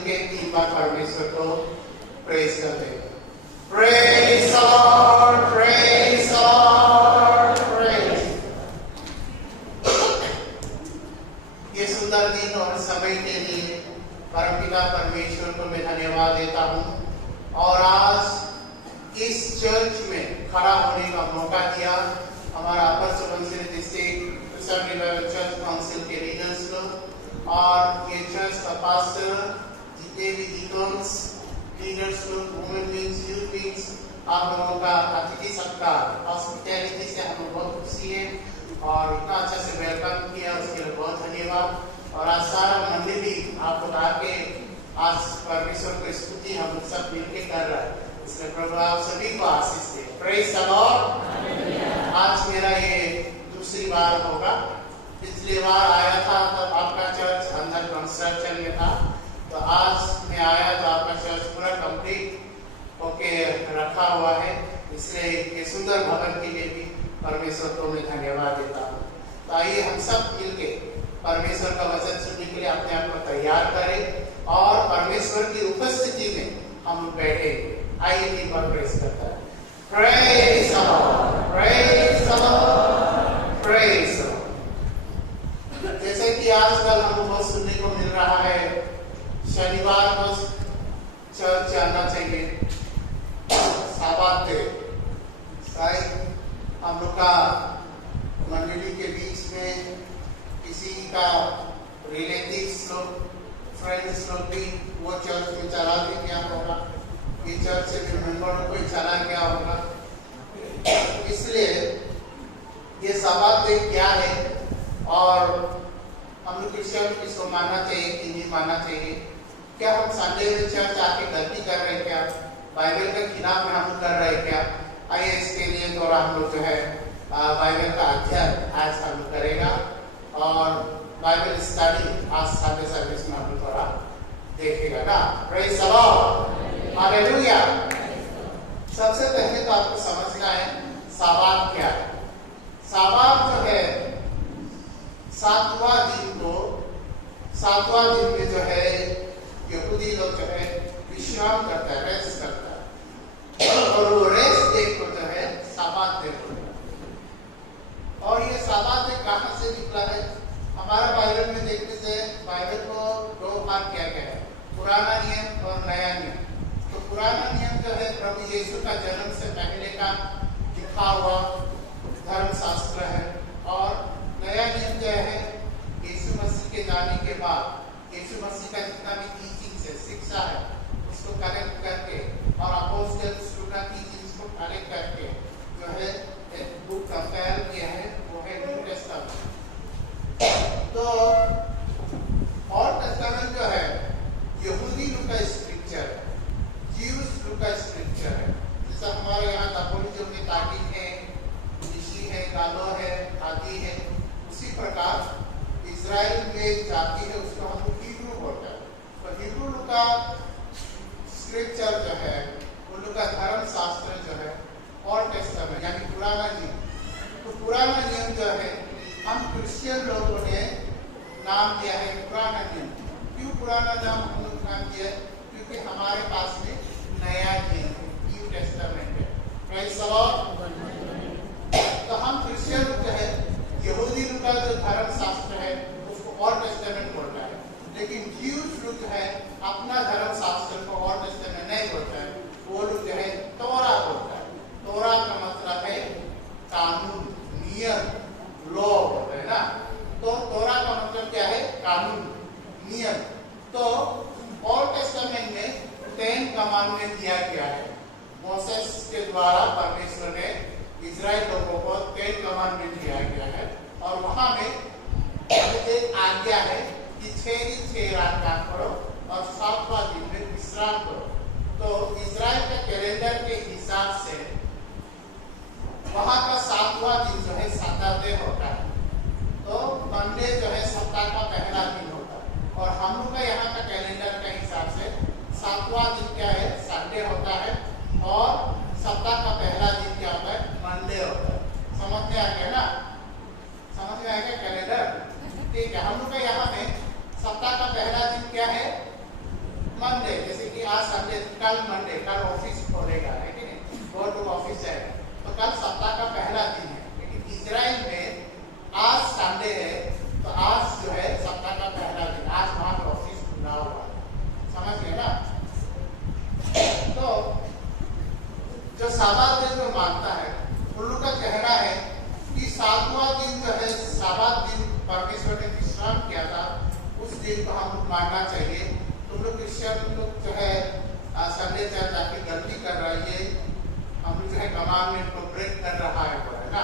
मिलके 3 बार परमेश्वर को प्रेज करते हैं। Praise Lord, praise Lord, praise. ये सुंदर दिन और समय के लिए परमपिता परमेश्वर को मैं धन्यवाद देता हूँ और आज इस चर्च में खड़ा होने का मौका दिया हमारा अपर सुबनसिरी डिस्ट्रिक्ट चर्च काउंसिल के लीडर्स लोग और ये चर्च का पास्टर, जितने भी डीकन्स, लीडर्स लोग, वुमेन विंग्स, यूथ विंग्स, आप लोगों का अतिथि सत्कार, हॉस्पिटैलिटी से हम लोग बहुत खुशी है और इतना अच्छा से वेलकम किया, उसके लिए बहुत धन्यवाद। और आज सारा मंडली आप लोग आके आज परमेश्वर को स्तुति हम लोग सब मिलके कर रहे हैं, इसलिए प्रभु आप सभी को आशीष दे। Praise the Lord. आज मेरा ये दूसरी बार होगा। पिछली बार आया था तब आपका चर्च अंडर कंस्ट्रक्शन में था, तो आज मैं आया तो आपका चर्च पूरा कंप्लीट होके रखा हुआ है, इसलिए ये सुंदर भवन के लिए भी परमेश्वर को मैं धन्यवाद देता हूँ। तो आइए हम सब मिलके परमेश्वर का वचन सुनने के लिए अपने आप को तैयार करें और परमेश्वर की उपस्थिति में हम बैठेंगे। आइए एक बार प्रेज करता है। Praise the Lord, praise the Lord, praise the Lord. जैसे कि आजकल हमको बहुत सुनने को मिल रहा है, शनिवार को चर्च जाना चाहिए, साबात डे। शायद हम लोग का मंडली के बीच में किसी का रिलेटिव्स लोग, फ्रेंड्स लोग भी वो चर्च में चला भी गया होगा, ये चर्च से भी मेंबर कोई चला गया होगा। इसलिए ये सवाल डे क्या है और हम लोग क्रिश्चियन इसको मानना चाहिए कि नहीं मानना चाहिए? क्या हम संडे में चर्च आके गलती कर रहे हैं क्या? बाइबल के खिलाफ में हम कर रहे हैं क्या? आइए इसके लिए थोड़ा हम लोग जो है बाइबल का अध्ययन आज हम लोग करेगा और बाइबल स्टडी आज संडे सर्विस में हम लोग थोड़ा देखेगा ना। Praise the Lord, hallelujah. सबसे पहले तो आपको समझना है साबात क्या है। साबात जो है सातवां दिन में जो है यहूदी लोग जो है विश्राम करता है, रेस्ट करता है और वो रेस्ट डे को जो है साबात डे बोलता है। और ये साबात डे कहाँ से निकला है? हमारा बाइबल में देखने से बाइबल को 2 भाग किया गया है, पुराना नियम और नया नियम। तो पुराना नियम जो है प्रभु यीशु का जन्म से पहले का लिखा हुआ धर्म शास्त्र है और नया नियम जो है यीशु मसीह के जाने के बाद यीशु मसीह का जितना भी टीचिंग है, शिक्षा है, उसको कलेक्ट करके और अपोस्टल्स का टीचिंग्स को कलेक्ट करके जो है एक बुक कंपाइल किया है, वो है न्यू टेस्टामेंट। तो और टेस्टामेंट जो है यहूदी लोग का स्क्रिप्चर है, ज्यूस लोग का स्क्रिप्चर है। जैसा हमारे यहाँ दापोली में ताकीद है, ऋषि है, गालो है, आदि है, उसी प्रकार इजराइल में जाति है, उसको हम लोग हिब्रू बोलते हैं। तो हिब्रू लोग का स्क्रिप्चर जो है, उन लोग का धर्म शास्त्र जो है ओल्ड टेस्टामेंट यानी पुराना नियम। तो पुराना नियम जो है हम क्रिश्चियन लोगों ने नाम दिया है पुराना नियम। क्यों पुराना नाम हम लोग नाम दिया है? क्योंकि हमारे पास में नया नियम है, न्यू टेस्टामेंट है। Praise the Lord. तो हम क्रिश्चियन जो है यहूदी लोग का जो धर्म शास्त्र है उसको ओल्ड टेस्टामेंट बोलता है, लेकिन ज्यूज लोग जो है अपना धर्म शास्त्र को ओल्ड टेस्टामेंट नहीं बोलता है, वो लोग जो है तोरा बोलता है। तोरा का मतलब है कानून, नियम, लॉ बोलते हैं ना। तो तोरा का मतलब क्या है? कानून, नियम। तो ओल्ड टेस्टामेंट में 10 कमांडमेंट दिया गया है। मोसेस के द्वारा परमेश्वर ने इजराइल लोगों को 10 कमांडमेंट दिया गया है और वहां में एक आज्ञा है कि 6 दिन 6 रात काम करो और 7वां दिन में विश्राम करो। तो इजराइल के कैलेंडर के हिसाब से वहां का 7वां दिन जो है सैटरडे होता है। तो मंडे जो है सप्ताह का पहला दिन होता है और हम लोग का यहाँ का कैलेंडर के हिसाब से 7वां दिन क्या है? संडे होता है और सप्ताह का पहला दिन क्या होता है? मंडे होता है। समझ में आ गया ना? समझ में आ गया कैलेंडर? ठीक है। हम लोग का यहाँ में सप्ताह का पहला दिन क्या है? कल मंडे, कल ऑफिस खोलेगा, है कि नहीं, गो टू ऑफिस जाएगा, तो कल सप्ताह का पहला दिन है। लेकिन इजराइल में आज संडे है, तो आज जो है सप्ताह का पहला दिन, आज वहां पर ऑफिस खुला हुआ है, समझ गए ना। तो जो साबात दिन जो मानता है उन लोग का कहना है कि 7वां दिन जो है, साबात दिन परमेश्वर ने विश्राम किया था, उस दिन को हम मानना चाहिए। तुम लोग क्रिश्चियन लोग जो है संडे चर्च जाके गलती कर रहा है, ये हम लोग जो है कमांडमेंट को ब्रेक कर रहा है, वो है ना,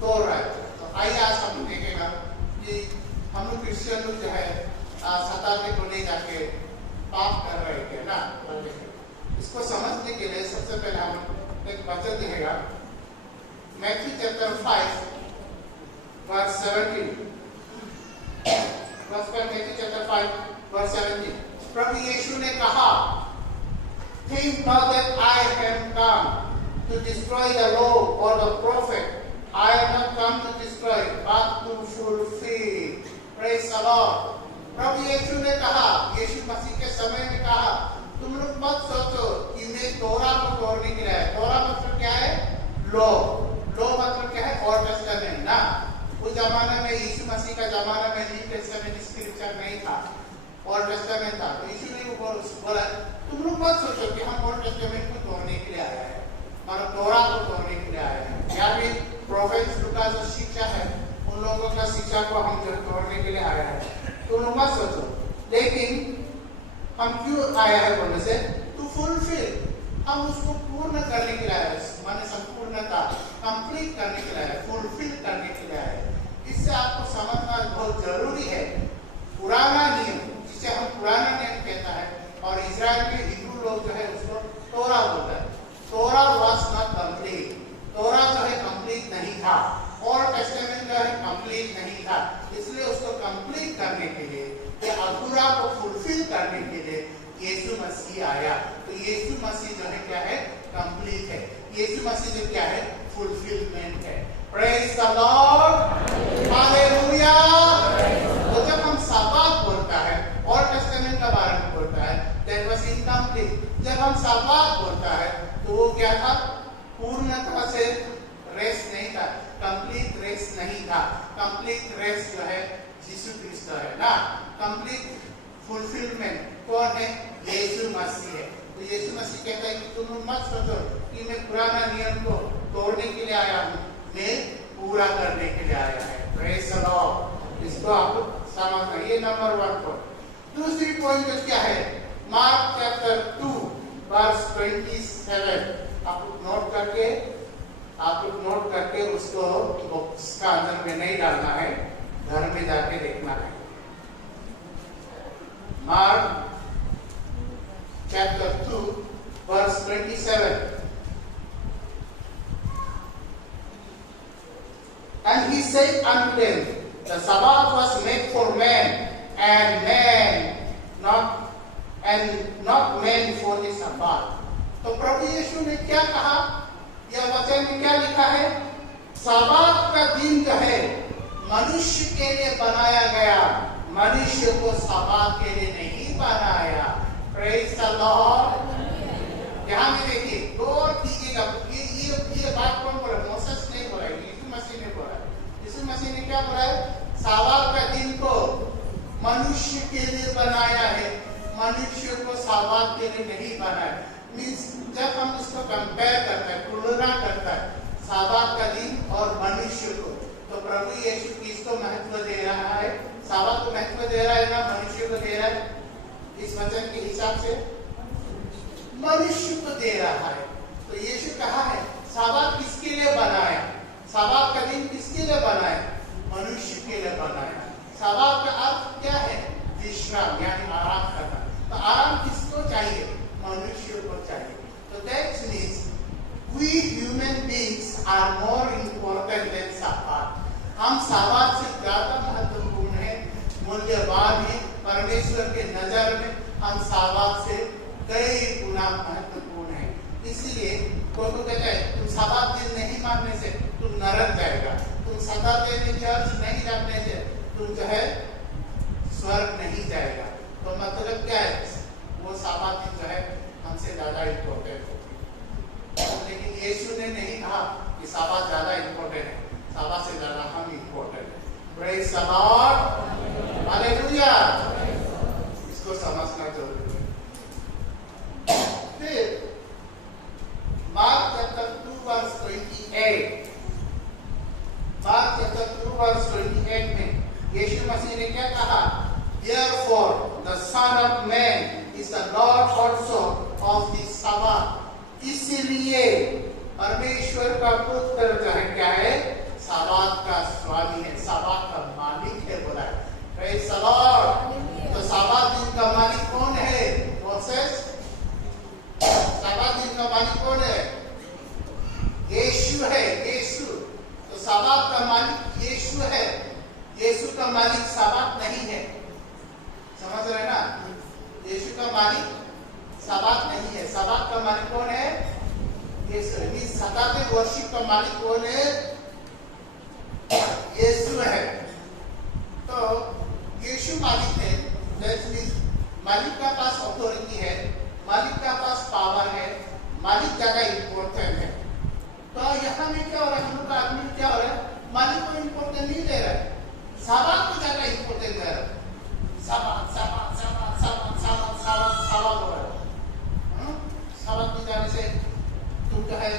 तोड़ रहा है। तो आइए आज हम देखेगा कि हम लोग क्रिश्चियन लोग जो है सतावे को ले जाके पाप कर रहे थे ना। इसको समझने के लिए सबसे पहले हम एक वचन देखेगा, Matthew chapter 5 verse 17। Matthew chapter 5 verse 17, प्रभु यीशु ने कहा, think not that I am come to destroy the law or the prophet. I am not come to destroy, but to fulfill. Praise the Lord. प्रभु यीशु ने कहा, यीशु मसीह के समय में कहा, तुम लोग मत सोचो कि मैं तोरा को तोड़ने के लिए आया। तोरा मतलब क्या है? लॉ। लॉ मतलब क्या है? ओल्ड टेस्टामेंट ना। उस जमाने में, यीशु मसीह का जमाना में न्यू टेस्टामेंट स्क्रिप्चर नहीं था, ओल्ड टेस्टामेंट था। तो यीशु ने बोला, तुम लोग मत सोचो कि हम ओल्ड टेस्टामेंट को तोड़ने के लिए आया है, मतलब तोरा को तोड़ने के लिए आया है, या फिर प्रोफेट्स का जो शिक्षा है उन लोगों का शिक्षा को हम जो तोड़ने के लिए आया है, तुम लोग मत सोचो। लेकिन हम क्यों आया है बोलने से, टू फुलफिल, हम उसको पूर्ण करने के लिए आए, माने संपूर्णता, कंप्लीट करने के लिए आए, फुलफिल करने के लिए आए। इससे आपको समझना बहुत जरूरी है, पुराना नियम जिसे हम पुराना नियम कहता है, और इजराइल के हिंदू लोग जो है उसको तोरा बोलता है। तोरा वाज नॉट कंप्लीट, तोरा जो है कंप्लीट नहीं था, ओल्ड टेस्टामेंट जो है कंप्लीट नहीं था, इसलिए उसको कंप्लीट करने के लिए, या अधूरा को फुलफिल करने के लिए यीशु मसीह आया। तो यीशु मसीह जो है क्या है? कंप्लीट है। यीशु मसीह जो क्या है? फुलफिलमेंट है। Praise the Lord, hallelujah. तो जब हम साबात बोलता है, ओल्ड टेस्टामेंट के बारे में बोलता है, दैट वाज इनकम्प्लीट। जब हम साबात बोलता है तो वो क्या था? पूर्णता से रेस्ट नहीं था, कंप्लीट रेस्ट नहीं था। कंप्लीट रेस्ट जो है यीशु क्रिस्ट है ना। कंप्लीट फुलफिलमेंट कौन है? यीशु मसीह है। तो यीशु मसीह कहता है कि तुम मत सोचो कि मैं पुराना नियम को तोड़ने के लिए आया हूँ, मैं पूरा करने के लिए आया है। Praise the Lord. इसको आप समझना, ये नंबर 1 पॉइंट। दूसरी पॉइंट क्या है? Mark chapter 2 verse 27। आप लोग नोट करके उसको बॉक्स का अंदर में नहीं डालना है, घर में जाके देखना है। Mark chapter 2 verse 27, and he said unto them, the Sabbath was made for man, and not man for the Sabbath. तो प्रभु यीशु ने क्या कहा? यह वचन में क्या लिखा है? साबात का दिन जो है मनुष्य के लिए बनाया गया, मनुष्य को साबात के लिए नहीं बनाया। Praise the Lord. यहाँ में देखिए, गौर कीजिएगा, ये बात कौन बोला? मोसेस ने बोला, यीशु मसीह ने बोला। यीशु मसीह ने क्या बोला है? साबात का दिन को मनुष्य के लिए बनाया है, मनुष्य को साबात के लिए नहीं बनाया। मीन्स जब हम इसको कंपेयर करते हैं, तुलना करता है साबात का दिन और मनुष्य को, तो प्रभु यीशु किसको महत्व दे रहा है? साबात को महत्व दे रहा है ना मनुष्य को दे रहा है? इस वचन के हिसाब से मनुष्य को दे रहा है। तो यीशु कहा है साबात किसके लिए बनाया? साबात का दिन किसके लिए बनाया? मनुष्य के लिए बनाया। साबात का अर्थ क्या है? विश्राम, यानी आराम करना। तो आराम किसको चाहिए? मनुष्य को चाहिए। तो that means we human beings are more important than Sabbath. हम साबात से ज्यादा महत्वपूर्ण है, मूल्यवान है। परमेश्वर के नजर में हम साबात से कई गुना महत्वपूर्ण है। इसलिए कोई को कहता है तुम साबात दिन नहीं मानने से तुम नरक जाएगा, तुम साबात दिन चर्च नहीं जाने से तुम जो है स्वर्ग नहीं जाएगा। तो मतलब क्या है? वो साबात दिन जो है हमसे ज्यादा इम्पोर्टेंट होती। लेकिन यीशु ने नहीं कहा कि साबात ज्यादा इम्पोर्टेंट है, साबात से ज्यादा हम इम्पोर्टेंट है। Praise the Lord, hallelujah. इसको समझना जरूरी है। फिर Mark chapter 2 verse 28, Mark chapter 2 verse 28 में यीशु मसीह ने क्या कहा? Therefore the Son of Man is the Lord also of the Sabbath। इसलिए परमेश्वर का पुत्र जो है क्या है? साबात का स्वामी है, साबात का मालिक है, बोला है। Praise the Lord. तो साबात दिन का मालिक कौन है? मोसेस। साबात दिन का मालिक कौन है? यीशु है, यीशु। तो साबात का मालिक यीशु है, यीशु का मालिक साबात नहीं है। समझ रहे ना? यीशु का मालिक साबात नहीं है। साबात का मालिक कौन है? यीशु। इस सैटरडे वर्शिप का मालिक कौन है? यीशु है। तो यीशु मालिक है, मालिक का पास अथॉरिटी है, मालिक का पास पावर है, मालिक ज्यादा इम्पोर्टेंट है। तो यहाँ में क्या हो रहा है? हम लोग का आदमी क्या हो रहा है? मालिक को इम्पोर्टेंट नहीं दे रहा है, साबात को ज्यादा इम्पोर्टेंट दे रहा है। साबात साबात साबात साबात साबात साबात साबात हो रहा है। साबात में जाने से तुम जो है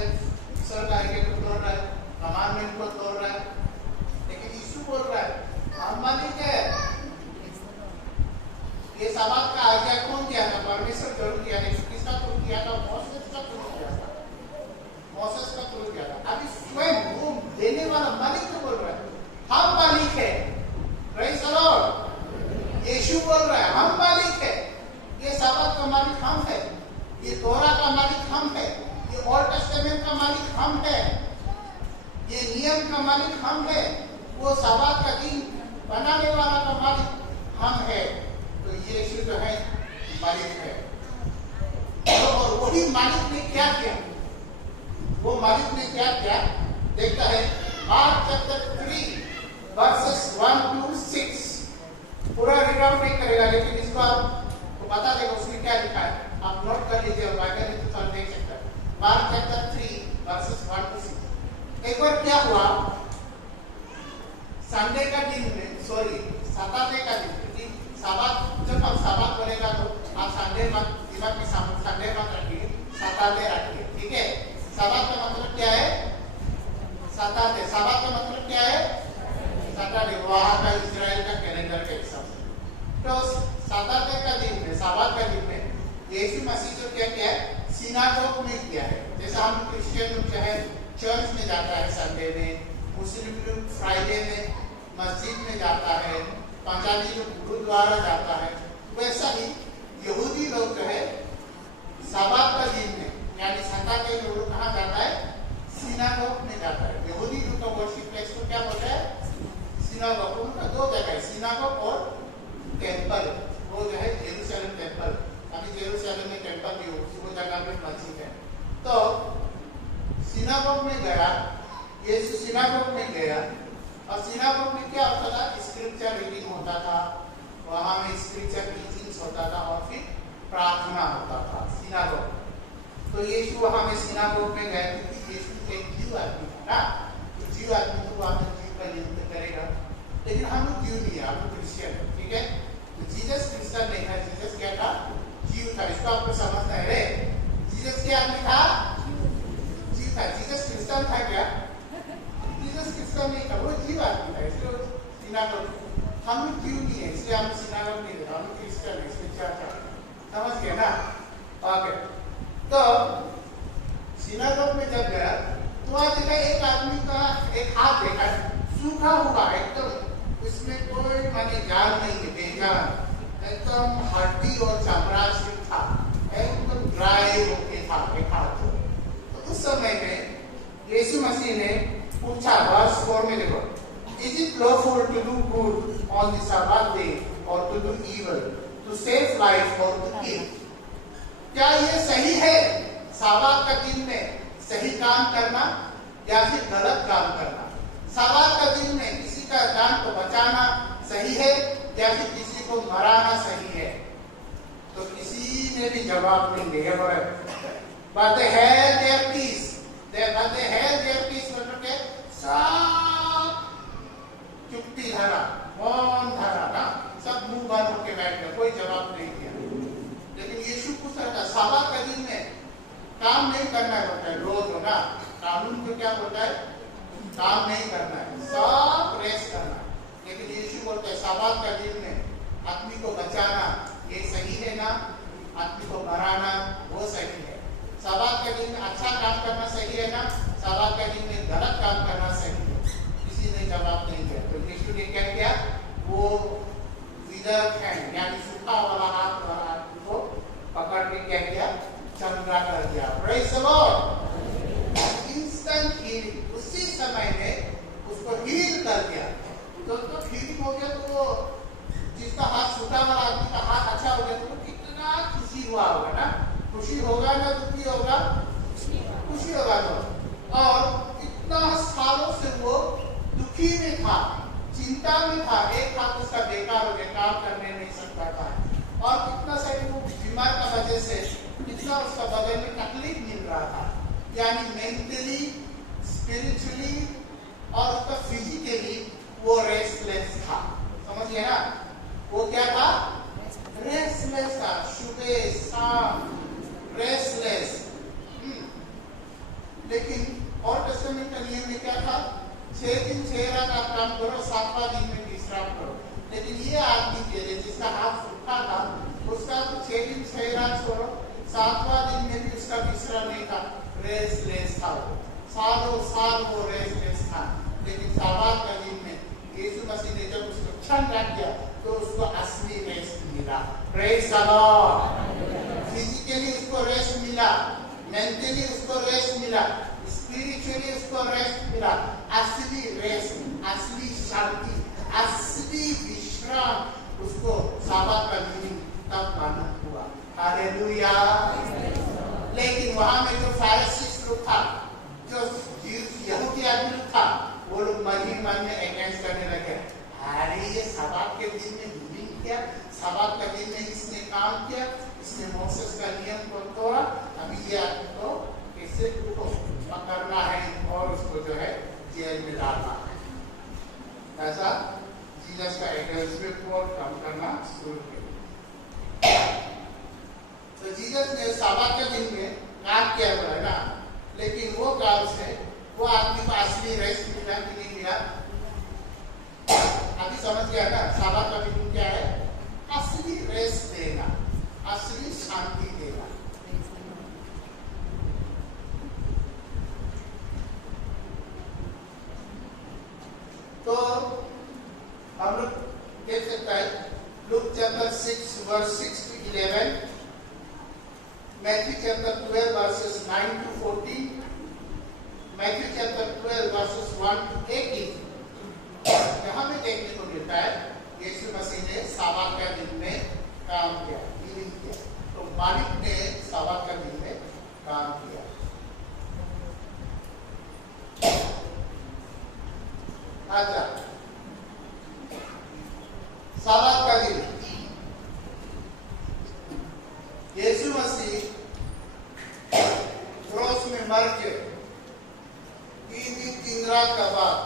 सरकार के को तोड़ रहा है, कमांडमेंट को तोड़ रहा है। लेकिन यीशु बोल रहा है हम मालिक है। ये साबात का आज्ञा कौन किया था? परमेश्वर जरूर किया। लेकिन किसका थ्रू किया था? मोसेस का थ्रू किया था, मोसेस का थ्रू किया था। अभी स्वयं वो देने वाला मालिक को बोल रहा है हम मालिक है। Praise the Lord. यीशु बोल रहा है हम मालिक है। ये साबात का मालिक हम है, ये तोरा का मालिक हम है, ये ओल्ड टेस्टामेंट का मालिक हम है, ये नियम का मालिक हम है, वो साबात का दिन बनाने वाला का मालिक हम है। तो यीशु जो है मालिक है। और वही मालिक ने क्या किया? वो मालिक ने क्या किया? देखता है मार्क चैप्टर 3 वर्सेस 1 to 6। पूरा रीड आउट नहीं करेगा, लेकिन इसको आपको बता देगा उसमें क्या लिखा है। आप नोट कर लीजिए और बाइबल में तो देख सकते हैं। Mark chapter 3 versus 1 to 6। एक बार क्या हुआ? संडे का दिन में, सॉरी सैटरडे का दिन, क्योंकि साबात जब हम साबात बोलेगा तो आप संडे मत दिमाग में संडे मत रखिए, सैटरडे रखिए, ठीक है? साबात का मतलब क्या है? सैटरडे। साबात का मतलब क्या है? सैटरडे, वहां का इजराइल का कैलेंडर के हिसाब से। तो सैटरडे का दिन में, साबात का दिन में यीशु मसीह जो क्या किया है? सिनागोग में किया है। जैसा हम क्रिश्चियन लोग जो है चर्च में जाता है संडे में, मुस्लिम लोग फ्राइडे में मस्जिद में जाता है, पंजाबी लोग गुरुद्वारा जाता है, वैसा ही यहूदी लोग जो है साबात का दिन में यानी सैटरडे में वो कहाँ जाता है? सिनागोग में जाता है। यहूदी लोग का वर्शिप प्लेस को क्या बोलते हैं? सिनागोग। उनका दो जगह है, सिनागोग और टेंपल। वो जो है जेरूसलम टेंपल, अभी जेरूसलम में टेंपल भी वो जगह पे मस्जिद है। तो सिनागोग में गया, यीशु सिनागोग में गया और सिनागोग में क्या होता था? स्क्रिप्चर रीडिंग होता था, वहां में स्क्रिप्चर टीचिंग्स होता था और फिर प्रार्थना होता था सिनागोग। तो यीशु वहां में सिनागोग में गए क्योंकि यीशु एक जीव आदमी था ना, तो जीव आदमी तो वहां में जीव का युद्ध करेगा। लेकिन हम लोग जीव नहीं है, हम लोग क्रिश्चियन है, ठीक है? तो जीसस क्रिश्चियन नहीं था, जीसस क्या था? जीव था। इसको आपको समझना है रे। जीसस क्या आदमी था? जीव था। जीसस क्रिश्चियन था क्या? जीसस क्रिश्चियन नहीं था, वो जीव आदमी था। इसलिए सिनागोग, हम लोग जीव नहीं है इसलिए हम सिनागोग नहीं रहते, हम लोग क्रिश्चियन है इसलिए चर्च है। समझ गए ना? ओके। तो सिनागोग में जब गया तो वहां देखा एक आदमी का एक हाथ देखा सूखा हुआ एकदम, उसमें कोई माने जान नहीं है, बेजान, एकदम हड्डी और चमड़ा से था, एकदम ड्राई होके था एक हाथ। तो उस समय में यीशु मसीह ने पूछा, वर्स 4 में देखो, is it lawful to do good on the Sabbath day or to do evil, to save life or to kill? क्या ये सही है साबात का दिन में सही काम करना या फिर गलत काम करना? साबात का दिन में किसी का जान को बचाना सही है या फिर किसी को मराना सही है? तो किसी ने भी जवाब नहीं दिया। but they held their peace. But they held their peace मतलब के सब चुप्पी धरा, मौन धरा ना, सब मुंह बंद होके बैठ गए, कोई जवाब नहीं दिया। लेकिन यीशु पूछ रहा था, साबत के दिन में काम नहीं करना होता है, रोज हो ना, कानून को क्या बोलता है? काम नहीं करना है, सब रेस्ट करना। लेकिन यीशु बोलते हैं साबत के दिन में आदमी को बचाना ये सही है ना, आदमी को मराना वो सही है। साबत के दिन में अच्छा काम करना सही है ना, साबत के दिन में गलत काम करना सही है। किसी ने जवाब नहीं दिया। तो यीशु ने क्या किया? वो विदर्भ हैंड यानी सूखा वाला हाथ वाला आदमी को पकड़ के क्या किया? चंद्रा कर दिया। Praise the Lord. Instant healing, उसी समय में उसको हील कर दिया। तो हीलिंग हो गया तो वो जिसका हाथ सूखा वाला आदमी का हाथ अच्छा हो गया तो कितना खुशी हुआ होगा ना? खुशी होगा ना दुखी होगा? खुशी होगा। तो और इतना सालों से वो दुखी में था, चिंता में था, एक हाथ उसका बेकार हो गया, काम करने नहीं सकता था। और कितना सारी वो बीमार का वजह से कितना उसका बगल में तकलीफ मिल रहा था, यानी मेंटली, स्पिरिचुअली और उसका फिजिकली वो रेस्टलेस था। समझिए ना, वो क्या था? रेस्टलेस था, सुबह शाम रेस्टलेस। लेकिन और टेस्टामेंट का नियम में क्या था? 6 दिन 6 रात आप काम करो, 7वां दिन में विश्राम करो। लेकिन ये आदमी के लिए जिसका हाथ सूखा था, उसका 6 दिन 6 रात छोड़ो, 7वां दिन में भी उसका विश्राम नहीं था, रेस्टलेस था। सालों साल वो रेस्टलेस था। लेकिन साबत का दिन में यीशु मसीह ने जब उसको क्षण रख दिया तो उसको असली रेस्ट मिला। Praise the Lord. फिजिकली उसको रेस्ट मिला, मेंटली उसको रेस्ट मिला, स्पिरिचुअली उसको रेस्ट मिला। असली रेस्ट, असली शांति, असली विश्राम उसको साबत का दिन तब मालूम हुआ। हालेलुया। लेकिन वहां में जो फरीसी लोग था, जो यहूदी आदमी था, वो लोग मन में अगेंस्ट करने लगे। अरे ये साबत के दिन में हीलिंग किया, साबत के दिन में इसने काम किया, इसने मोसेस का नियम को तोड़ा, अभी ये आदमी को कैसे पकड़ना है और उसको जो है जेल में डालना है। ऐसा जीसस का एग्रेसिव कोड काम करना शुरू किया। तो जीसस ने साबत के दिन में काम किया हुआ है ना, लेकिन वो काम से वो आदमी को असली रेस्ट मिला कि नहीं मिला? अभी समझ गया ना? साबत का दिन क्या है? असली रेस्ट देना, असली शांति देना। तो हम लोग देख सकते हैं Luke chapter 6 verse 6 to 11, Matthew chapter 12 verses 9 to 14, Matthew chapter 12 verses 1 to 18। यहाँ में देखने को मिलता है यीशु मसीह ने साबत के दिन में काम किया, हीलिंग किया। तो मालिक ने साबत के दिन में काम किया। अच्छा, साबत का दिन यीशु मसीह क्रॉस में मर के 3 दिन 3 रात के बाद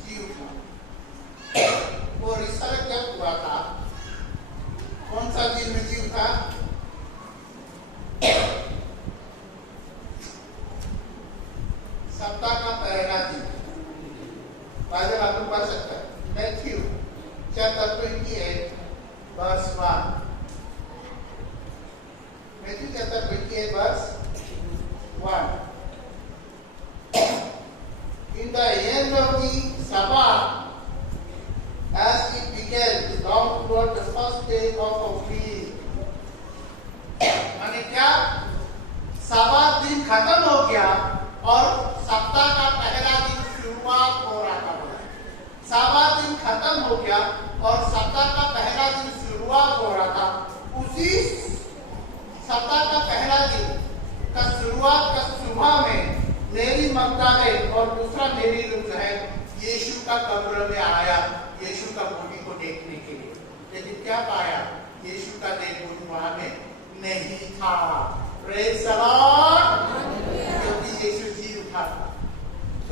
जी उठा। वो रिसर्च जब हुआ था, कौन सा दिन में जी उठा? सप्ताह का पहला दिन। बाइबल आप लोग पढ़ सकते हैं, Matthew chapter 28 verse 1। Matthew chapter 28 verse 1। In the end of the Sabbath, as it began to dawn toward the first day of a week, माने क्या? साबत दिन खत्म हो गया और सप्ताह का पहला दिन शुरुआत हो रहा था। साबत दिन खत्म हो गया और सप्ताह का पहला दिन शुरुआत हो रहा था। उसी सप्ताह का पहला दिन का शुरुआत का सुबह में मेरी मगदलेने और दूसरा मेरी लोग जो है यीशु का कब्र में आया, यीशु का बॉडी को देखने के लिए। लेकिन क्या पाया? यीशु का डेड बॉडी वहां में नहीं था। Praise the Lord.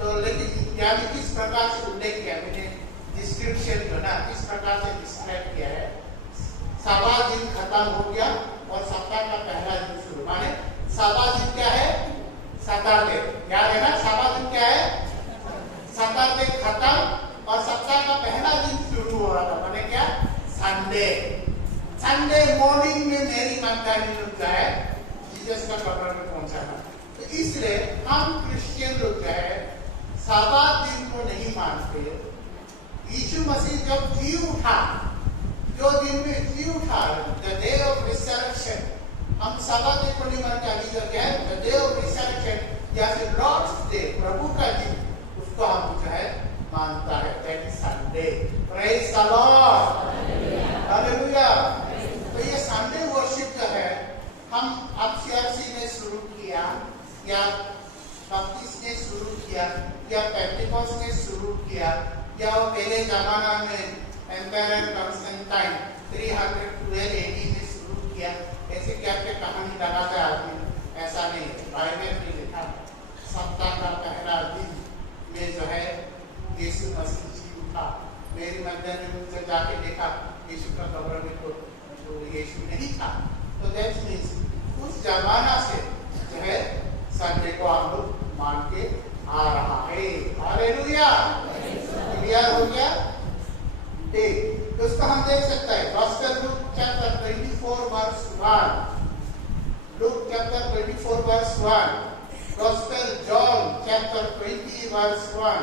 तो लेकिन यानी किस प्रकार से उल्लेख किया मैंने डिस्क्रिप्शन जो ना किस प्रकार से डिस्क्राइब किया है। सवा दिन खत्म हो गया और सप्ताह का पहला दिन शुरू, माने सवा दिन क्या है? सैटरडे, याद है ना? सवा दिन क्या है? सैटरडे खत्म और सप्ताह का पहला दिन शुरू हो रहा था, माने क्या? संडे। संडे मॉर्निंग में मेरी मंदानी लोग जो है जीसस का कब्र में पहुंचाना। तो इसलिए हम क्रिश्चियन लोग जो है साबात दिन को नहीं मानते। यीशु मसीह जब जी उठा, जो दिन में जी उठा, द डे ऑफ रिसरेक्शन, हम साबात डे को नहीं मानते। अभी जो क्या है द डे ऑफ रिसरेक्शन या फिर लॉर्ड्स डे, प्रभु का दिन, उसको हम जो है मानता है, that is Sunday. Praise the Lord, hallelujah. तो ये संडे वर्शिप जो है हम अब सीआरसी ने शुरू किया या बप्तिस्म ने शुरू किया या पेंटिकॉस्ट ने शुरू किया या वो पहले जमाना में एम्पायर कॉन्स्टेंटाइन 312 AD में शुरू किया, ऐसे क्या क्या कहानी लगाता है आदमी, ऐसा नहीं है। बाइबल में लिखा सप्ताह का पहला दिन में जो है यीशु मसीह जी उठा। मेरी मंदिर में मुझे जाके देखा यीशु का कब्र में तो यीशु नहीं था। तो दैट मीन्स उस जमाना से जो है संडे को हम लोग मान के आ रहा है। हालेलुया, क्लियर हो गया? ठीक, तो उसको हम देख सकते हैं gospel Luke chapter 24 verse 1, Luke chapter 24 verse 1, gospel John chapter 20 verse 1,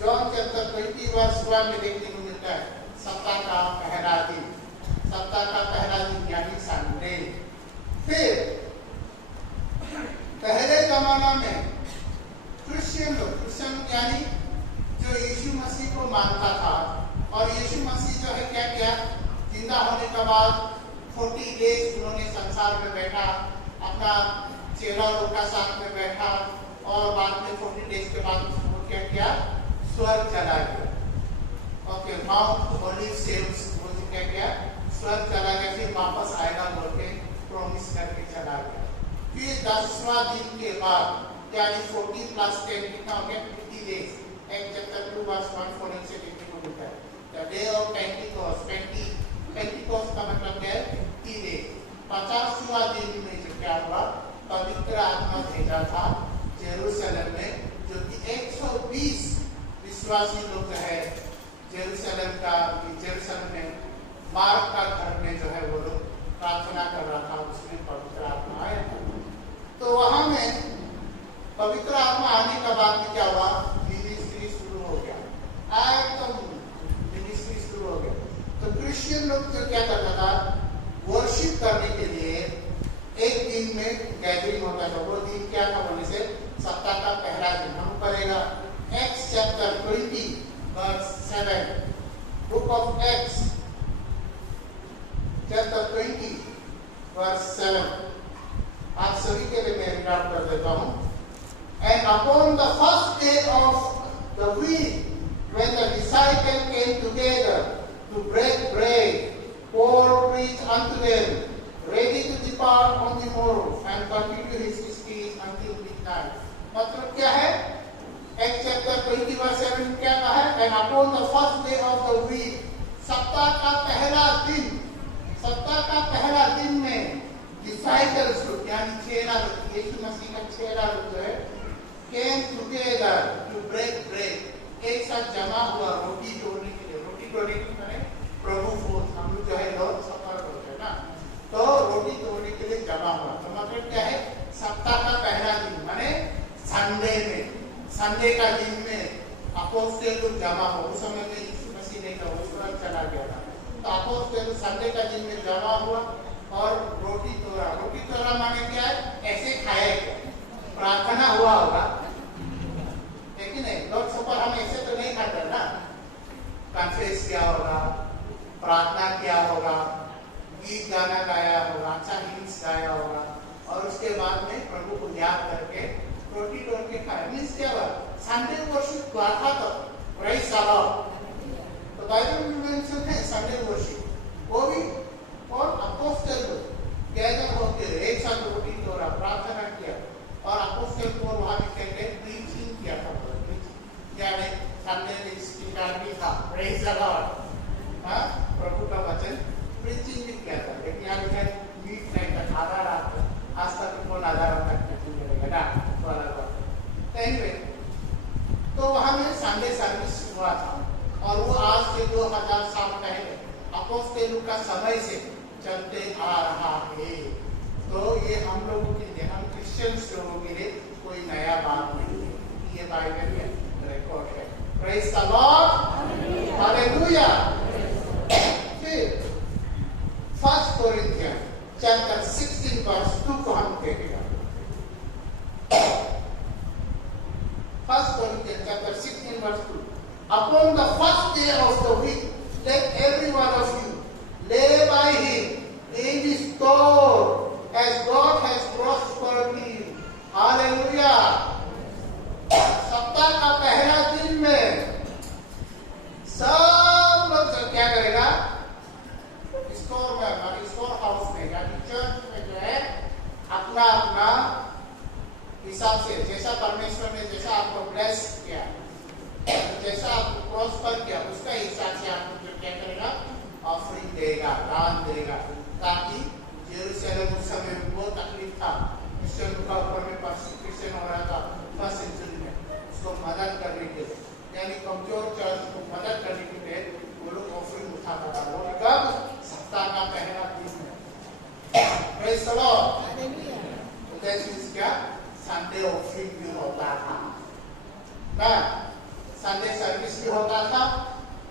John chapter 20 verse 1 में देखने को मिलता है सप्ताह का पहला दिन, सप्ताह का पहला दिन यानी संडे। फिर पहले जमाना में क्रिश्चियन यानी जो यीशु मसीह को मानता था, और यीशु मसीह जो है क्या किया, जिंदा होने के बाद 40 डेज उन्होंने संसार में बैठा, अपना चेला लोग का साथ में बैठा, और बाद में 40 डेज के बाद उसको क्या किया, स्वर्ग चला गया। ओके, माउंट ओलिव से उसको क्या किया, स्वर्ग चला गया, फिर वापस आएगा बोल के प्रॉमिस करके चला गया। फिर 10वां दिन के बाद यानी 40 + 10 कितना हो गया, 50 डेज। एक्ट चैप्टर 2 वर्स 1 से देखने को मिलता है the day of Pentecost. Pentecost का मतलब क्या है, 50 डेज। 50वां दिन में जो क्या हुआ, पवित्र आत्मा भेजा था जेरूसलम में, जो कि 120 विश्वासी लोग है जेरूसलम में मार्क का घर में जो है वो लोग प्रार्थना कर रहा था, उसमें पवित्र आत्मा आया था। तो वहां में पवित्र आत्मा आने के बाद में क्या हुआ, मिनिस्ट्री शुरू हो गया, एकदम मिनिस्ट्री शुरू हो गया। तो क्रिश्चियन लोग तो क्या करता था, वर्शिप करने के लिए एक दिन में गैदरिंग होता था। वो दिन क्या था बोलने से, सप्ताह का पहला दिन। हम पढ़ेगा Acts chapter 20 verse 7, book of Acts chapter 20 verse 7। आप सभी के लिए मैं रीड आउट कर देता हूँ। And upon the first day of the week, when the disciples came together to break bread, Paul preached unto them, ready to depart on the morrow, and continue his speech until midnight. मतलब क्या है, Acts chapter 20 verse 7 क्या कहा है, and upon the first day of the week, सप्ताह का पहला दिन, सप्ताह का पहला दिन में डिसाइपल्स लोग यानी चेला लोग, यीशु मसीह का चेला लोग जो है came together to break bread, एक साथ जमा हुआ रोटी तोड़ने के लिए। रोटी तोड़ने के लिए प्रभु भोज, हम लोग जो है लॉर्ड सफर करते हैं ना, तो रोटी तोड़ने के लिए जमा हुआ। तो मतलब क्या है, सप्ताह का पहला दिन माने संडे में, संडे का दिन में अपोस्टल लोग जमा हो। उस समय में यीशु मसीह नहीं था, वो स्वर्ग चला गया था। तो अपोस्टल संडे का दिन में जमा हुआ और रोटी तोड़ा। रोटी तोड़ा माने क्या है, ऐसे खाया गया, प्रार्थना हुआ होगा, लेकिन नहीं लॉर्ड सफर हम ऐसे तो नहीं खाते ना, कन्फेस किया होगा, प्रार्थना किया होगा, गीत गाना गाया होगा, अच्छा हिम्स गाया होगा, और उसके बाद में प्रभु को याद करके रोटी तोड़ के खाया। मीन्स क्या हुआ, संडे वर्शिप हुआ था। तो प्रेज़ द लॉर्ड। तो बाइबल में मेंशन है संडे वर्शिप, वो भी और अपोस्टल लोग गैदर होकर एक साथ रोटी तोड़ा, प्रार्थना किया, और अपोस्टल को वहां में कहते हैं प्रीचिंग किया था। क्रिश्चियंस लोगों के लिए कोई नया बात नहीं है, ये बाइबल में रिकॉर्ड है। Praise the Lord, hallelujah. फिर 1 Corinthians chapter 16 verse 2 को हम देखेंगे। 1 Corinthians chapter 16 verse 2. Upon the first day of the week, let every one of you lay by him in his store, as God has prospered him. Hallelujah. सप्ताह का पहला दिन में सब लोग क्या करेगा? स्टोर में, स्टोर हाउस में यानी चर्च में जो है अपना अपना हिसाब से, जैसा परमेश्वर ने जैसा आपको ब्लेस किया, जैसा आपको प्रॉस्पर किया, उसका हिसाब से आपको जो क्या करेगा? ऑफरिंग देगा, दान देगा, ताकि यरूशलेम उस समय बहुत तकलीफ था, क्रिश्चियन का ऊपर में परसिक्यूशन हो रहा था 1st century में, उसको मदद करने के लिए, यानी कमजोर चर्च को मदद करने के लिए वो लोग ऑफरिंग उठाता था। वो कब? सप्ताह का पहला दिन में। Praise the Lord. तो दैट मींस क्या? संडे ऑफरिंग भी होता था ना, संडे सर्विस भी होता था,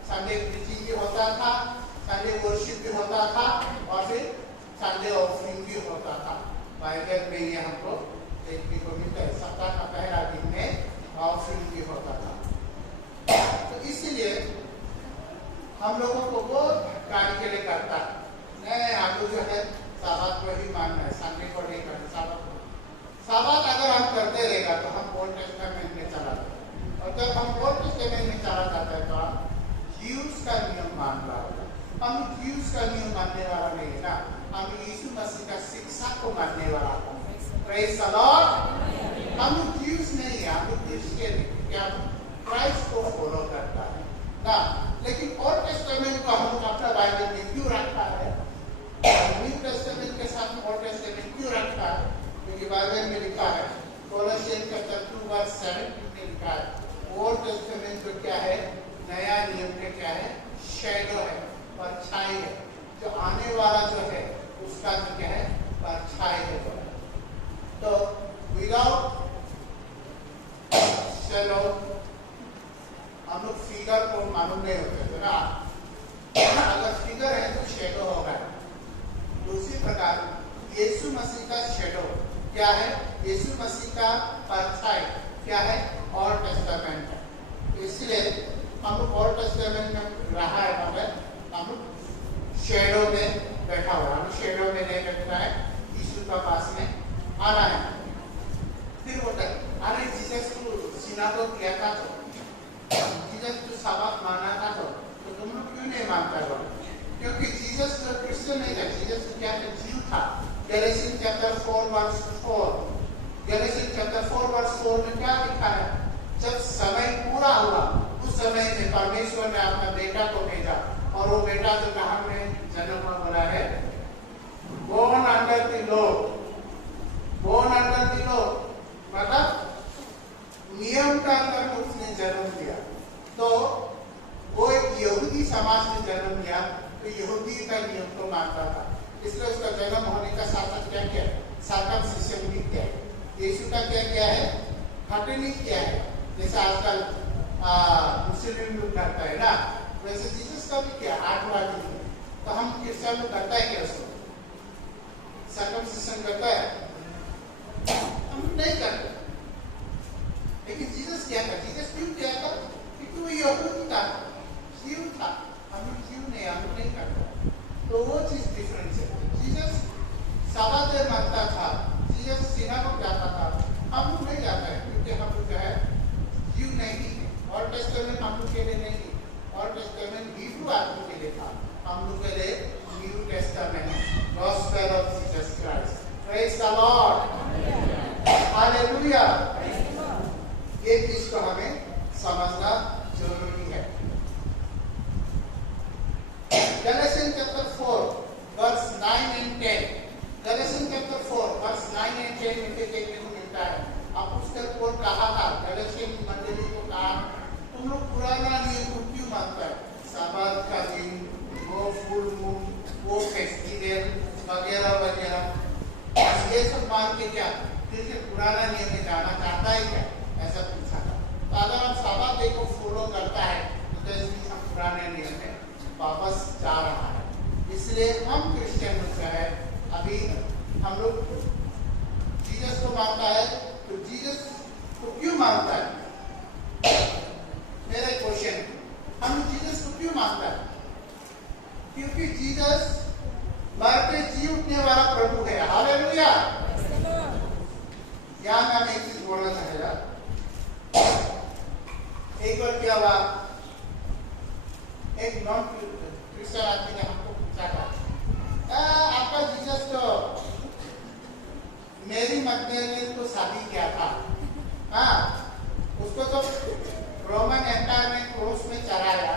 संडे प्रीचिंग भी होता था, संडे वर्शिप भी होता था, और फिर संडे ऑफरिंग भी होता था। बाइबल में ये हमको देखने को मिलता है, सप्ताह का पहला दिन में ऑफरिंग भी होता था। तो इसलिए हम लोगों को बहुत कार्य के लिए करता है, नहीं हम लोग जो है साबात को ही मानना है, संडे को नहीं करना। साबात अगर हम करते रहेगा तो हम ओल्ड टेस्टामेंट में चला जाएगा, और जब हम ओल्ड टेस्टामेंट में चला जाता है तो हम ज्यूज का नियम मान रहा होगा। हम ज्यूज का नियम मानने वाला नहीं है ना, हम यीशु मसीह का शिक्षा को मानने वाला है। Praise the Lord. हम ज्यूज नहीं है, हम क्रिश्चियन है, क्या क्राइस्ट को फॉलो करता है ना। लेकिन ओल्ड टेस्टामेंट को हम अपना बाइबल में क्यों रखा है, न्यू टेस्टामेंट के साथ ओल्ड टेस्टामेंट क्यों रखा है? क्योंकि बाइबल में लिखा है, कोलोसियंस चैप्टर 2 वर्स 17 में लिखा है, ओल्ड टेस्टामेंट जो क्या है, नया नियम का क्या है? शैडो है, परछाई है, जो आने वाला जो है उसका जो क्या है? परछाई है। तो विदाउट शैडो हम लोग फिगर को मालूम नहीं होते थे ना, अगर फिगर है तो शैडो होगा। दूसरी प्रकार यीशु मसीह का शैडो क्या है? यीशु मसीह का परछाई क्या है? ओल्ड टेस्टामेंट है। तो इसलिए हम लोग ओल्ड टेस्टामेंट में रहा है, मगर हम लोग शैडो में बैठा हुआ, हम शैडो में नहीं बैठा है, यीशु का पास में आना है। फिर बोलता है, अरे जीसस को सिनागोग किया था तो, जीसस को साबात माना था तो तुम लोग क्यों नहीं मानता हो? क्योंकि जीसस तो क्रिश्चियन नहीं था, जीसस क्या था? जीव था। Galatians chapter 4 verse 4, Galatians chapter 4 verse 4 में क्या लिखा है? जब समय पूरा हुआ उस समय में परमेश्वर ने अपना बेटा को भेजा, और वो बेटा जो कहां में जन्म हुआ है? Born under the law, born under the law मतलब नियम का अंदर उसने जन्म लिया। तो वो एक यहूदी समाज में जन्म लिया, तो यहूदी का नियम को मानता था, इसलिए उसका जन्म होने का साथ क्या किया? सर्कमसिशन भी किया है। यीशु का क्या क्या है? खतनी किया है, जैसे आजकल मुस्लिम लोग करता है ना, वैसे जीसस का भी किया 8वां दिन में। तो हम क्रिश्चियन लोग करता है क्या? उसको सर्कमसिशन करता है? हम नहीं करते। लेकिन जीसस क्या था? जीसस क्यों किया था? क्योंकि वो यहूदी था, जीव था। हम लोग जीव नहीं, हम लोग नहीं करते। तो वो चीज डिफरेंस है। जीसस साबात मानता था, जीसस सिनागोग जाता था, हम लोग नहीं जाते हैं, क्योंकि हम लोग जो है जीव नहीं है। ओल्ड टेस्टामेंट हम लोग के लिए नहीं है, ओल्ड टेस्टामेंट हिब्रू आदमी के लिए था, हम लोग के लिए न्यू टेस्टामेंट है, gospel of Jesus Christ. Praise the Lord, hallelujah. ये चीज को हमें समझना जरूरी है। Galatians chapter 4 verse 9 and 10, Galatians chapter 4 verse 9 and 10 में देखने को मिलता है। अपोस्तल पौल कहा था गलातियन मंडली को, कहा तुम लोग पुराना नियम को क्यों मानता है? साबात का दिन, वो फुल मून, वो फेस्टिवल वगैरह वगैरह, ये सब मान के क्या फिर से पुराना नियम में जाना चाहता है क्या, ऐसा पूछा था। तो अगर हम साबात डे को फॉलो करता है तो हम पुराने नियम में वापस जा रहा है। इसलिए हम क्रिश्चियन जो है अभी हम लोग जीसस को मानता है, तो जीसस को क्यों मानता है? मेरा क्वेश्चन, हम जीसस को क्यों मानता है? क्योंकि जीसस मर के जी उठने वाला प्रभु है। हालेलुया। यहाँ मैं एक चीज बोलना चाहेगा। एक बार क्या हुआ, एक नॉन क्रिश्चियन आदमी ने हमको पूछा था, आपका जीसस तो मेरी मगदलेनी को शादी किया था, हाँ, उसको तो रोमन एम्पायर में क्रूस में चढ़ाया,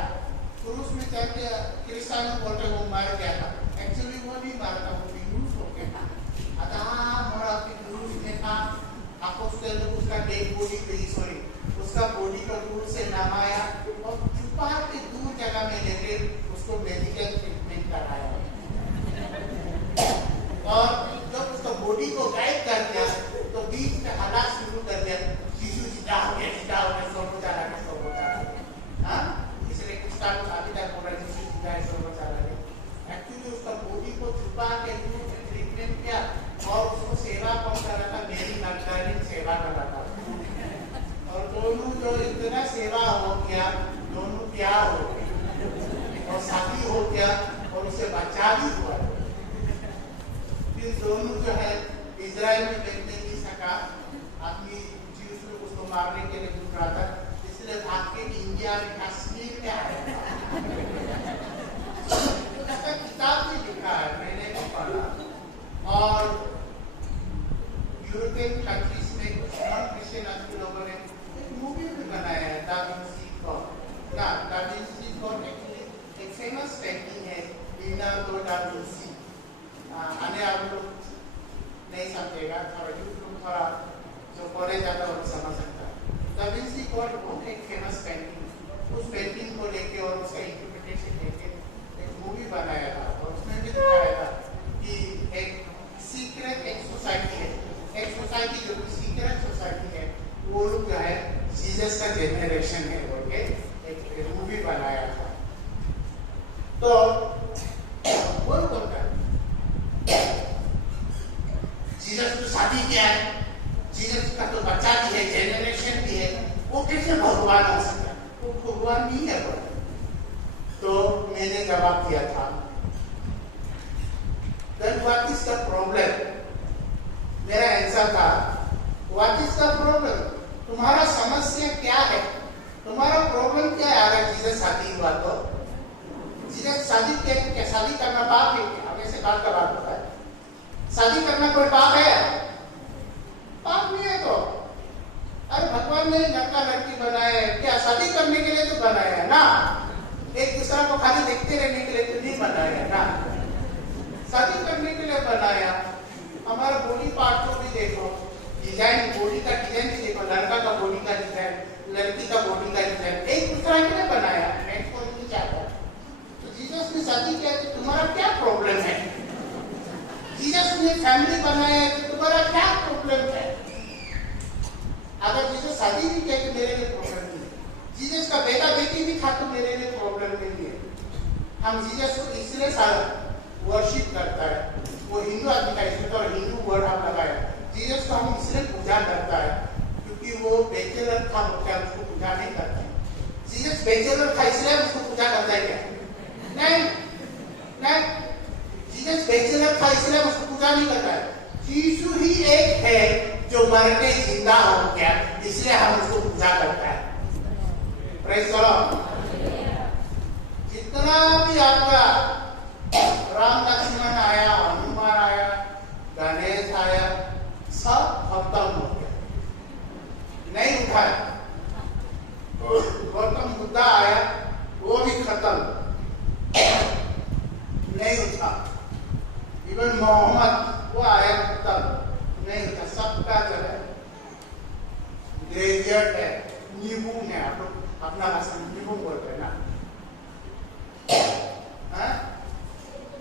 क्रूस में चढ़ के क्रिश्चियन बोलते वो मर गया था। एक्चुअली वो नहीं मरा था, वो क्रूस हो गया था। मोड़ा क्रूस में था, उसका डेड बॉडी पे, सॉरी उसका बॉडी को दूर से नमाया और छुपा के दूर जगह में लेके उसको मेडिकल ट्रीटमेंट कराया। और जब उसका बॉडी को गायब कर दिया तो बीच में हालात शुरू कर दिया, यीशु जिंदा हो गया, सब जा रहा है, हाँ, इसलिए कुछ टाइम अभी तक बोल रहा है यीशु जिंदा है, सब जा रहा है। एक्चुअली उसका बॉडी को छुपा के दूर से ट्रीटमेंट किया और उसको सेवा कौन कर रहा था? मेरी मगदलीनी सेवा कर रहा था। और दोनों जो इतना सेवा हो गया, दोनों प्यार हो गया और शादी हो गया और उसे बच्चा भी हुआ। फिर दोनों जो है इजराइल में बैठने नहीं सका, आदमी जीव लोग उसको मारने के लिए ढूंढ रहा था, इसलिए भाग के इंडिया में कश्मीर में आया था। उसका किताब भी लिखा है, मैंने भी पढ़ा। और यूरोपियन कंट्रीज में नॉन क्रिश्चियन आदमी लोगों ने एक मूवी भी बनाया है, da Vinci code. Da Vinci code actually एक फेमस पेंटिंग है, लियोनार्डो दा विंची। अन्य आप लोग नहीं समझेगा, थोड़ा यूट्यूब थोड़ा जो पढ़े जाता है वो समझ सकता है। दा विंची कोड बहुत एक फेमस पेंटिंग, उस पेंटिंग को लेके और उसका इंटरप्रिटेशन लेके एक मूवी बनाया था। और उसमें भी दिखाया था कि एक सीक्रेट एक सोसाइटी है, एक सोसाइटी जो सीक्रेट सोसाइटी है, वो लोग जो है जीसस का जेनरेशन है बोल के एक मूवी बनाया था। तो वो बोलता है जीसस तो शादी किया है, जीसस का तो बच्चा भी है, जेनरेशन भी है, वो कैसे भगवान हो सकता है? वो भगवान नहीं है बोल। तो मैंने जवाब दिया था, then what is the problem? मेरा आंसर था, what is the problem? तुम्हारा समस्या क्या है? तुम्हारा प्रॉब्लम क्या है? अगर जीसस शादी हुआ तो जीसस शादी क्या शादी करना पाप है? हमें से बात का बात होता है, शादी करना कोई पाप है? पाप नहीं है। तो अरे भगवान ने लड़का लड़की बनाया है, क्या शादी करने के लिए तो बनाया है ना? एक दूसरा को खाली देखते रहने के लिए तो नहीं बनाया है ना, शादी करने के लिए बनाया। हमारा बॉडी पार्ट को भी देखो, डिजाइन, बॉडी का डिजाइन भी देखो, लड़का का बॉडी का डिजाइन, लड़की का बॉडी का डिजाइन एक दूसरा के लिए बनाया, नेक्स्ट को नहीं चाहता। तो जीसस ने शादी किया तो तुम्हारा क्या प्रॉब्लम है? जीसस ने फैमिली बनाया है तो तुम्हारा क्या प्रॉब्लम है? अगर जीसस शादी भी किया तो मेरे लिए प्रॉब्लम नहीं है, जीसस का बेटा बेटी भी था तो मेरे लिए प्रॉब्लम नहीं है। हम जीसस को इसलिए वर्शिप करता है, वो हिंदू आदमी का इसमें तो हिंदू वर्ड हम लगाया, जीसस को हम इसलिए पूजा करता है क्योंकि वो बैचलर था, उसको पूजा नहीं करता है। जीसस बैचलर था इसलिए उसको पूजा करता है क्या? नहीं नहीं, जीसस बैचलर था इसलिए उसको पूजा नहीं करता है। यीशु ही एक है जो मर के जिंदा हो गया, इसलिए हम उसको पूजा करता है। Praise the Lord. जितना भी आपका राम लक्ष्मण आया, हनुमान आया, गणेश आया, सब खत्म हो गया, नहीं उठा। गौतम बुद्ध आया, वो भी खत्म, नहीं उठा। इवन मोहम्मद वो आया, खत्म, नहीं उठा। सबका जो है ग्रेजुएट है, निबूम है, आप लोग अपना भाषा में निबूम बोलते हैं ना,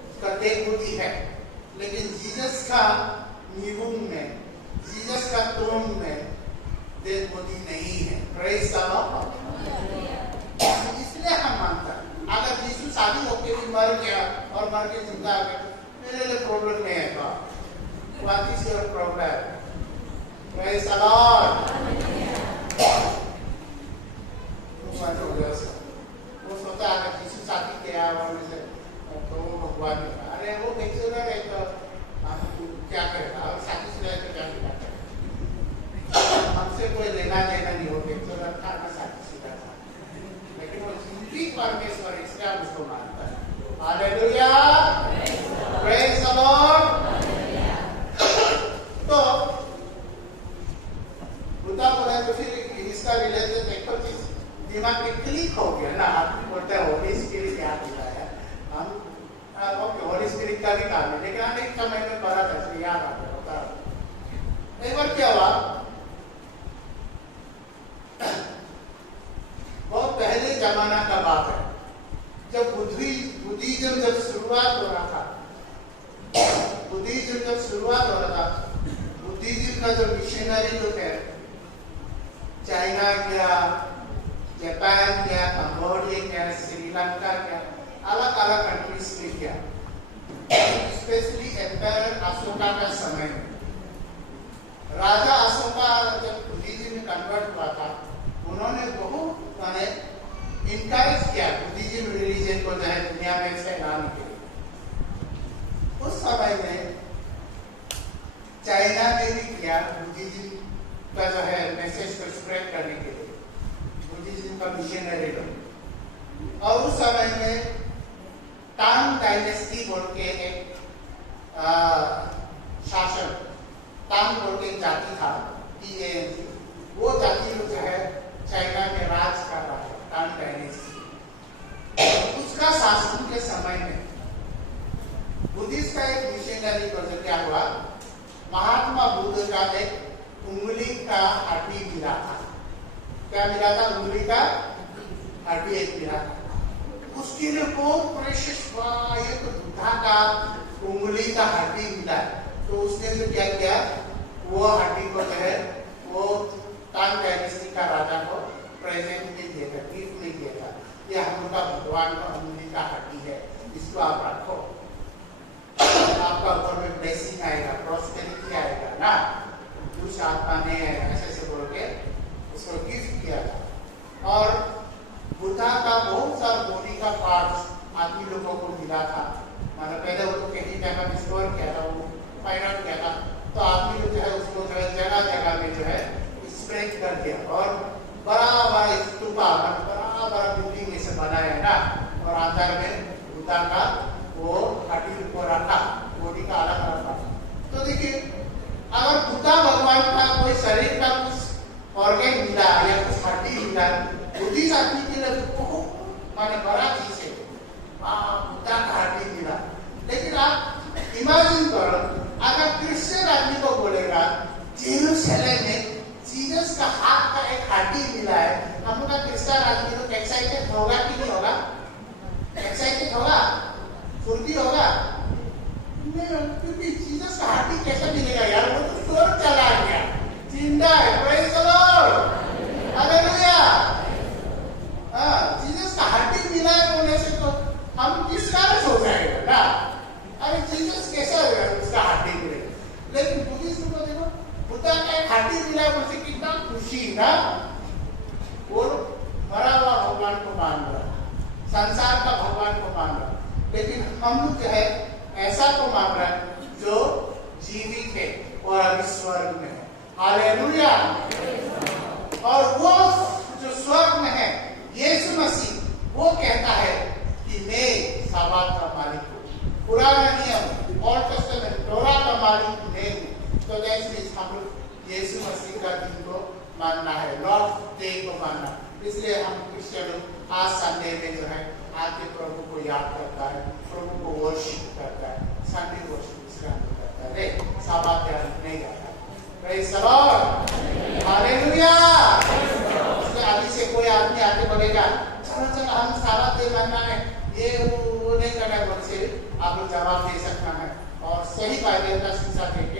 उसका देह बुद्धि है, लेकिन जीसस का निबूम में जीसस का टोन में डेड बॉडी नहीं है। Praise the Lord. इसलिए हम मानते हैं अगर यीशु शादी होके भी मर गया और मर के जिंदा आ गया, मेरे लिए प्रॉब्लम नहीं है। तो what is your problem? Praise the Lord. वो सोचा अगर यीशु शादी किया और तो भगवान ने कहा अरे वो बैचलर है तो क्या करेगा, और शादी से तो क्या करेगा, हमसे कोई लेना देना नहीं हो। बैचलर था ना शादी शुदा था, लेकिन वो जिंदगी परमेश्वर इसलिए हम उसको मानता है। Hallelujah, praise the Lord. तो बुद्धा बोला तो फिर इसका रिलेशन देखो चीज दिमाग में क्लिक हो गया ना। आदमी बोलता है होली स्पिरिट याद दिलाया, हम ओके होली स्पिरिट का भी काम है, लेकिन हम एक समय में पढ़ा था इसलिए याद आ गया होता। एक बार क्या हुआ, बहुत पहले जमाना का बात है, जब बुद्धिज्म जब शुरुआत हो रहा था, बुद्धिज्म का जो मिशनरी लोग है, चाइना गया, जापान गया, कंबोडिया गया, श्रीलंका गया, अलग अलग कंट्रीज में गया। स्पेशली एम्पायर अशोका का समय में, राजा अशोका जब बुद्धिज्म में कन्वर्ट हुआ था, उन्होंने बहुत माने इनकरेज किया बुद्धिज्म रिलीजन को जो है दुनिया में फैलाने के लिए। उस समय में चाइना ने भी किया बुद्धिज्म का जो है मैसेज को स्प्रेड करने के लिए, बुद्धिज्म का मिशनरी लोग। और उस समय में तांग डायनेस्टी बोल के एक शासन, तांग बोल के एक जाति था, वो जाति जो है चाइना में राज कर रहा है, तांग डायनेस्टी। उसका शासन के समय में बुद्धिस्ट का एक मिशनरी प्रोजेक्ट क्या हुआ, महात्मा बुद्ध का एक उंगली का हड्डी मिला था। क्या मिला था? उंगली का हड्डी एक मिला था। उसके लिए बहुत प्रेशियस हुआ, ये तो बुद्धा का उंगली का हड्डी मिला। तो उसने जो क्या किया, वो हड्डी को जो है वो तांग डायनेस्टी का राजा को प्रेजेंट में दिया था, गिफ्ट में दिया था। ये हम लोग का भगवान का उंगली का हड्डी है, इसको आप रखो, आपका ऊपर में ब्लेसिंग आएगा, प्रॉस्पेरिटी आएगा ना, कुछ आत्मा नहीं आएगा, ऐसे बोल के उसको गिफ्ट किया था। और बुद्धा का बहुत सारा बॉडी का पार्ट्स आदमी लोगों को मिला था। मतलब पहले वो तो कहीं जगह स्टोर किया था, वो फाइंड आउट किया था, तो आदमी लोग जो है उसको जो है जगह जगह में जो है स्प्रेड कर दिया। और बड़ा बड़ा स्तूपा, बड़ा बड़ा बिल्डिंग में से बनाया ना, और अंदर में बुद्धा का वो हड्डी को रखा, बॉडी का अलग अलग रखा। तो देखिए, अगर बुद्धा भगवान का कोई शरीर का कुछ ऑर्गन मिला या कुछ हड्डी मिला, बुद्धिस्ट आदमी के लिए बहुत माने बड़ा चीज है, बुद्धा का हड्डी मिला। लेकिन आप इमेजिन करो, अगर क्रिश्चियन आदमी को बोलेगा जेरूसलम में जीसस का हाथ का एक हड्डी मिला है, हम लोग का क्रिश्चियन आदमी लोग एक्साइटेड होगा कि नहीं होगा? एक्साइटेड होगा, फुर्ती होगा? क्योंकि जीसस का हड्डी कैसे मिलेगा यार, वो तो स्वर्ग चला गया, जिंदा है। Praise the Lord, hallelujah. Jesus का हड्डी मिला है बोलने से तो हम किस कारण हो जाएगा ना, अरे जीसस कैसा उसका हड्डी मिलेगा। लेकिन बुद्धिज्म को देखो, बुद्धा का एक हड्डी मिला है बोलते कितना खुशी ना, वो मरा हुआ भगवान को मान रहा, संसार का भगवान को मान रहा। लेकिन हम लोग जो है ऐसा को मान रहा है जो जीवित है और अभी स्वर्ग में है। हालेलुया। और वो जो स्वर्ग में है, यीशु मसीह, वो कहता है कि मैं साबात का मालिक हूँ। पुराना नियम और टेस्टामेंट तोरा का मालिक मैं हूँ। तो जैसे हम लोग यीशु मसीह का दिन को मानना है, लॉर्ड डे को मानना। इसलिए हम क्रिश्चियन आज संडे में जो है आके प्रभु को याद करता है, प्रभु को वर्शिप करता है, संडे वर्शिप इसका करता है, साबात याद नहीं जाता। Praise the Lord, hallelujah. इसलिए अभी से कोई आदमी आके बोलेगा चलो हम साबात डे मानना है, ये वो नहीं करना है, बोल से आप लोग जवाब दे सकना है और सही बाइबल का शिक्षा देके